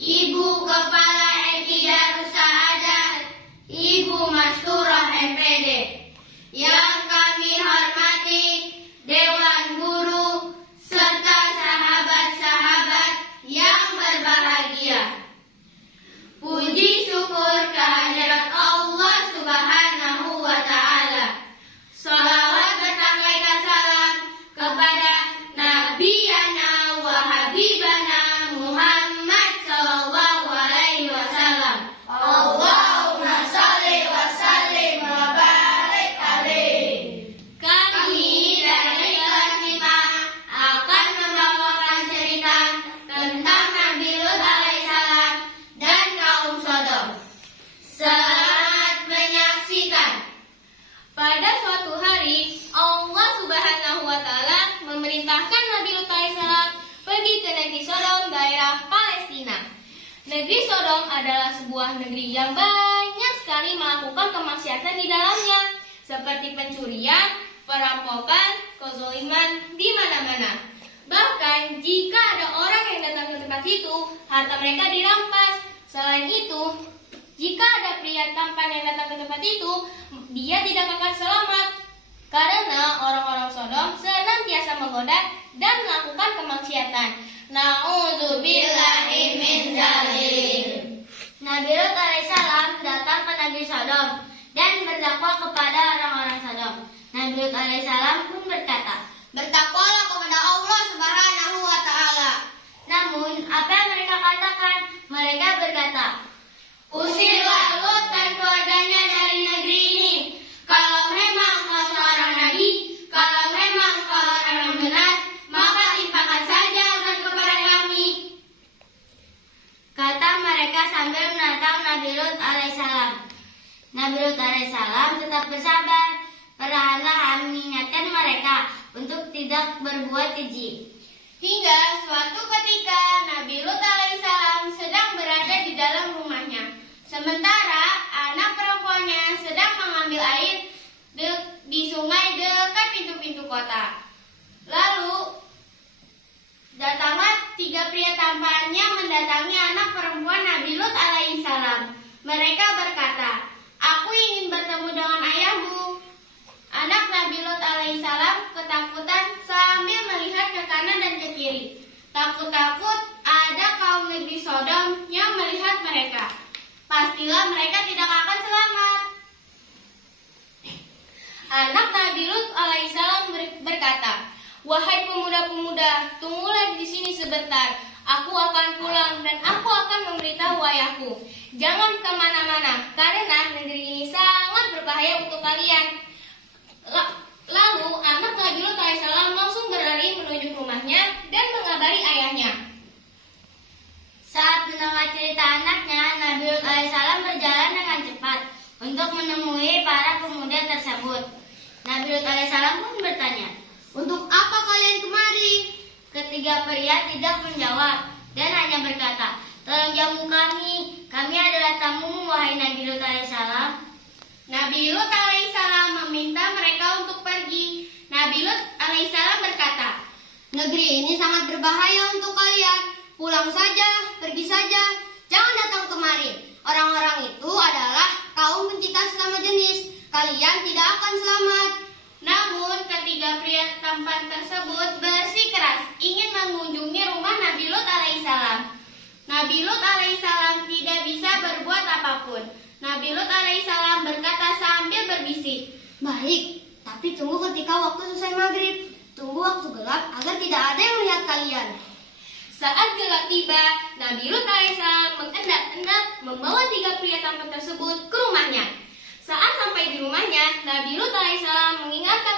Ibu Kepala MI Darus Saadah, Ibu Masturah MPD. Yang kami hormati Dewan Guru serta sahabat-sahabat yang berbahagia. Puji syukur kehadirat Allah Subhanahu wa Ta'ala. Shalawat bertangkai salam kepada Nabiyana wa Habibana Muhammad sallallahu alaihi wasallam. Allahumma shalli wa sallim wa barik alaihi. Kami dari kelas 5 akan membawakan cerita tentang Nabi Lut alaihissalam dan kaum Sodom. Selamat menyaksikan. Pada suatu hari, Allah Subhanahu wa Ta'ala memerintahkan Nabi Lut alaihissalam pergi ke negeri Sodom, daerah Palestina. Negeri Sodom adalah sebuah negeri yang banyak sekali melakukan kemaksiatan di dalamnya, seperti pencurian, perampokan, kezaliman di mana-mana. Bahkan jika ada orang yang datang ke tempat itu, harta mereka dirampas. Selain itu, jika ada pria tampan yang datang ke tempat itu, dia tidak akan selamat. Karena orang-orang Sodom senantiasa menggoda dan melakukan kemaksiatan. Na'udzubillahi min dzalik. Nabi Lut alaihissalam datang ke negeri Sodom dan berdakwah kepada orang-orang Sodom. Nabi Lut alaihissalam pun berkata, "Bertakwalah kepada Allah Subhanahu wa Ta'ala." Namun, apa yang mereka katakan? Mereka berkata, "Usirlah Lut dan keluarganya dari negeri ini. Kalau memang kau seorang nabi, kalau memang kau orang yang benar, maka timpakan saja azab kepada kami." Kata mereka sambil menatang Nabi Lut alaihissalam. Nabi Lut alaihissalam tetap bersabar, perlahan-lahan mengingatkan mereka untuk tidak berbuat keji. Hingga suatu ketika Nabi Lut alaihissalam sedang berada di dalam rumahnya. Sementara anak perempuannya sedang mengambil air di sungai dekat pintu-pintu kota. Lalu datanglah 3 pria tampannya mendatangi anak perempuan Nabi Lut alaihissalam. Mereka berkata, "Aku ingin bertemu dengan ayahmu." Anak Nabi Lut alaihissalam ketakutan sambil melihat ke kanan dan ke kiri. Takut-takut ada kaum negeri Sodom yang melihat mereka. Pastilah mereka tidak akan selamat. Anak Nabi Lut alaihissalam berkata, "Wahai pemuda-pemuda, tunggulah di sini sebentar. Aku akan pulang dan aku akan memberitahu ayahku. Jangan kemana-mana, karena negeri ini sangat berbahaya untuk kalian." Lalu anak Nabi Lut alaihissalam langsung berlari menuju rumahnya dan mengabari ayahnya. Saat mendengar cerita anaknya, Nabi Lut alaihissalam berjalan dengan cepat untuk menemui para pemuda tersebut. Nabi Lut alaihissalam pun bertanya, "Untuk apa kalian kemari?" Ketiga pria tidak menjawab dan hanya berkata, "Tolong jamu kami adalah tamu wahai Nabi Lut alaihissalam." Nabi Lut alaihissalam meminta mereka untuk pergi. Nabi Lut alaihissalam berkata, "Negeri ini sangat berbahaya untuk kalian. Pulang saja, pergi saja, jangan datang kemari. Orang-orang itu adalah kaum pencinta sesama jenis. Kalian tidak akan selamat." Namun ketiga pria tampan tersebut bersikeras ingin mengunjungi rumah Nabi Lut alaihissalam. Nabi Lut alaihissalam tidak bisa berbuat apapun. Nabi Lut alaihissalam berkata sambil berbisik, "Baik, tapi tunggu ketika waktu selesai maghrib. Tunggu waktu gelap agar tidak ada yang melihat kalian." Saat gelap tiba, Nabi Lut alaihissalam mengendap-endap membawa 3 pria tampan tersebut ke rumahnya. Saat sampai di rumahnya, Nabi Lut alaihissalam mengingatkan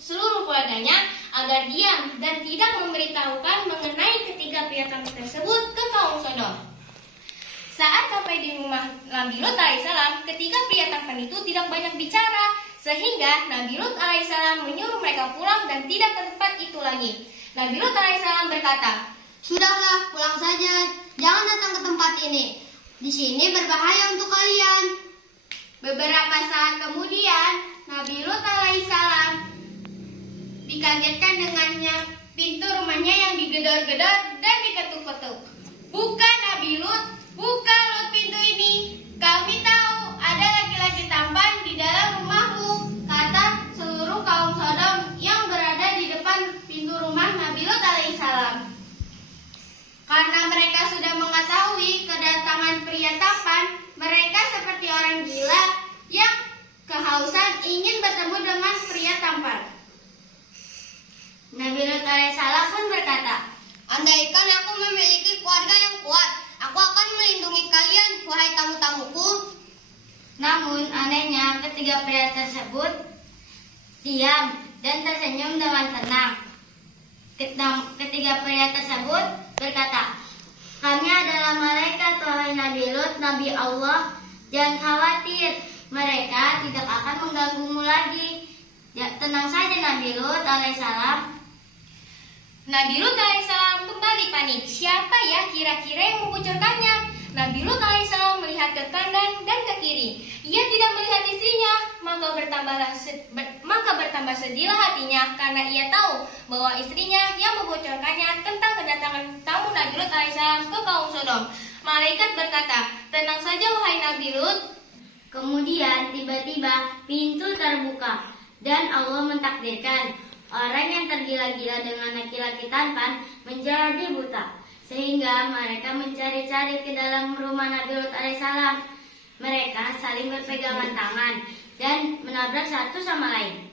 seluruh keluarganya agar diam dan tidak memberitahukan mengenai ketiga pria tampan tersebut ke kaum Sodom. Saat sampai di rumah Nabi Lut alaihissalam, ketiga pria tampan itu tidak banyak bicara, sehingga Nabi Lut alaihissalam menyuruh mereka pulang dan tidak ke tempat itu lagi. Nabi Lut alaihissalam berkata, "Sudahlah, pulang saja. Jangan datang ke tempat ini. Di sini berbahaya untuk kalian." Beberapa saat kemudian, Nabi Lut alaihissalam dikagetkan dengannya pintu rumahnya yang digedor-gedor dan diketuk-ketuk. Bukan Nabi Nabi Lut, "Buka Lut pintu ini. Kami tahu ada laki-laki tampan di dalam rumahmu," kata seluruh kaum Sodom yang berada di depan pintu rumah Nabi Lut alaihissalam. Karena mereka sudah mengetahui kedatangan pria tampan, mereka seperti orang gila yang kehausan ingin bertemu dengan pria tampan. Nabi Lut alaihissalam pun berkata, "Andaikan aku memiliki keluarga yang kuat, aku akan melindungi kalian, wahai tamu-tamuku." Namun anehnya ketiga pria tersebut diam dan tersenyum dengan tenang. Ketiga pria tersebut berkata, "Kami adalah malaikat, wahai Nabi Lut, Nabi Allah. Jangan khawatir, mereka tidak akan mengganggumu lagi. Ya, tenang saja Nabi Lut alaihissalam." Nabi Lut alaihissalam kembali panik. Siapa ya kira-kira yang membocorkannya? Nabi Lut alaihissalam melihat ke kanan dan ke kiri. Ia tidak melihat istrinya, maka bertambah sedihlah hatinya karena ia tahu bahwa istrinya yang membocorkannya tentang kedatangan tamu Nabi Lut alaihissalam ke kaum Sodom. Malaikat berkata, "Tenang saja wahai Nabi Lut." Kemudian tiba-tiba pintu terbuka dan Allah mentakdirkan orang yang tergila-gila dengan laki-laki tampan menjadi buta, sehingga mereka mencari-cari ke dalam rumah Nabi Lut alaihissalam. Mereka saling berpegangan tangan dan menabrak satu sama lain.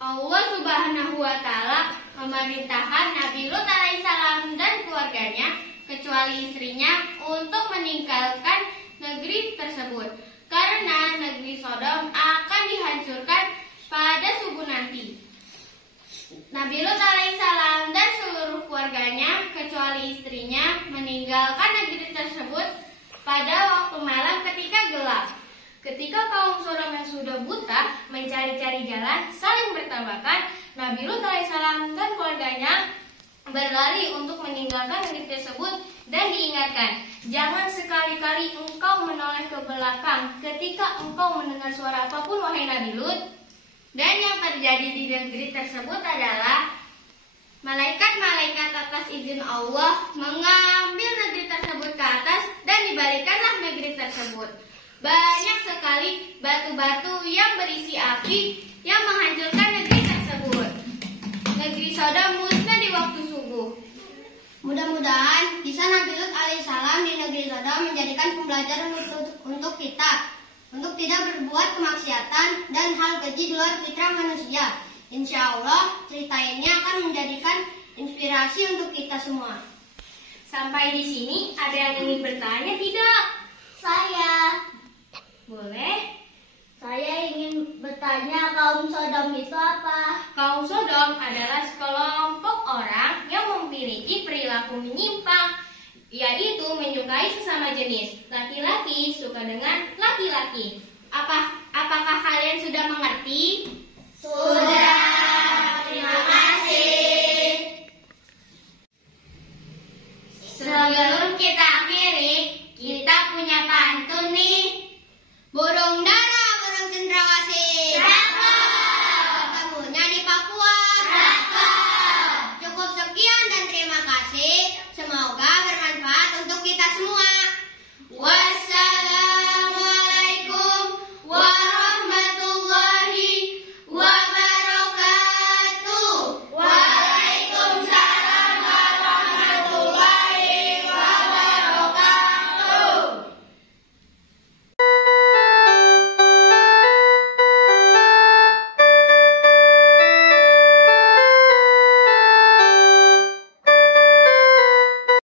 Allah Subhanahu wa Ta'ala memerintahkan Nabi Lut alaihissalam dan keluarganya, kecuali istrinya, untuk meninggalkan negeri tersebut, karena negeri Sodom akan dihancurkan pada subuh nanti. Nabi Lut alaihissalam dan seluruh keluarganya, kecuali istrinya, meninggalkan negeri tersebut pada waktu malam ketika gelap. Ketika kaum Sodom yang sudah buta mencari-cari jalan saling bertabrakan, Nabi Lut alaihissalam dan keluarganya berlari untuk meninggalkan negeri tersebut dan diingatkan, "Jangan sekali-kali engkau menoleh ke belakang ketika engkau mendengar suara apapun, wahai Nabi Lut." Dan yang terjadi di negeri tersebut adalah malaikat-malaikat atas izin Allah mengambil negeri tersebut ke atas dan dibalikkanlah negeri tersebut. Banyak sekali batu-batu yang berisi api yang menghancurkan negeri tersebut. Negeri Sodom musnah di waktu subuh. Mudah-mudahan kisah Nabi Lut alaihissalam di negeri Sodom menjadikan pembelajaran untuk kita, untuk tidak berbuat kemaksiatan dan hal keji di luar fitrah manusia. Insya Allah cerita ini akan menjadikan inspirasi untuk kita semua. Sampai di sini ada yang ingin bertanya tidak? Saya Boleh. Saya ingin bertanya, kaum Sodom itu apa? Kaum Sodom adalah sekelompok orang yang memiliki perilaku menyimpang, yaitu menyukai sesama jenis. Laki-laki suka dengan laki-laki. Apakah kalian sudah mengerti? Sudah, terima kasih.